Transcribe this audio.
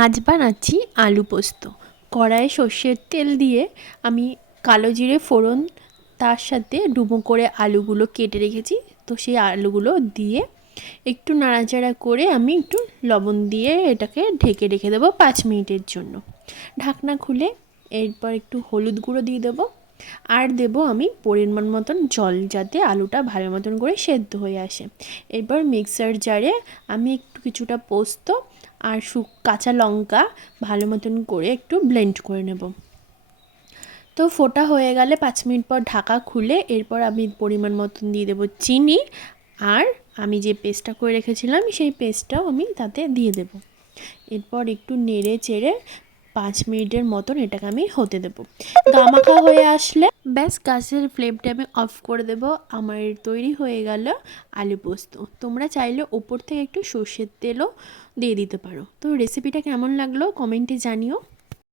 আজ বানাচ্ছি আলু পোস্ত। কড়াইয়ে সর্ষের তেল দিয়ে আমি কালো জিরে ফোড়ন, তার সাথে ডুবো করে আলুগুলো কেটে রেখেছি। তো সেই আলুগুলো দিয়ে একটু নাড়াচাড়া করে আমি একটু লবণ দিয়ে এটাকে ঢেকে রেখে দেবো 5 মিনিটের জন্য। ঢাকনা খুলে এরপর একটু হলুদ গুঁড়ো দিয়ে দেবো, আর দেবো আমি পরিমাণ মতন জল, যাতে আলুটা ভালো মতন করে সেদ্ধ হয়ে আসে। এরপর মিক্সার জারে আমি একটু কিছুটা পোস্ত আর কাঁচা লঙ্কা ভালো মতন করে একটু ব্লেন্ড করে নেব। তো ফোটা হয়ে গেলে 5 মিনিট পর ঢাকা খুলে এরপর আমি পরিমাণ মতন দিয়ে দেবো চিনি, আর আমি যে পেস্টটা করে রেখেছিলাম সেই পেস্টটাও আমি তাতে দিয়ে দেব। এরপর একটু নেড়ে চেড়ে 5 মিনিটের মতন এটাকে আমি হতে দেবো। গামাখা হয়ে আসলে ব্যাস গ্যাসের ফ্লেমটা আমি অফ করে দেবো। আমার তৈরি হয়ে গেল আলু পোস্ত। তোমরা চাইলে ওপর থেকে একটু সর্ষের তেলও দিয়ে দিতে পারো। তো রেসিপিটা কেমন লাগলো কমেন্টে জানিও।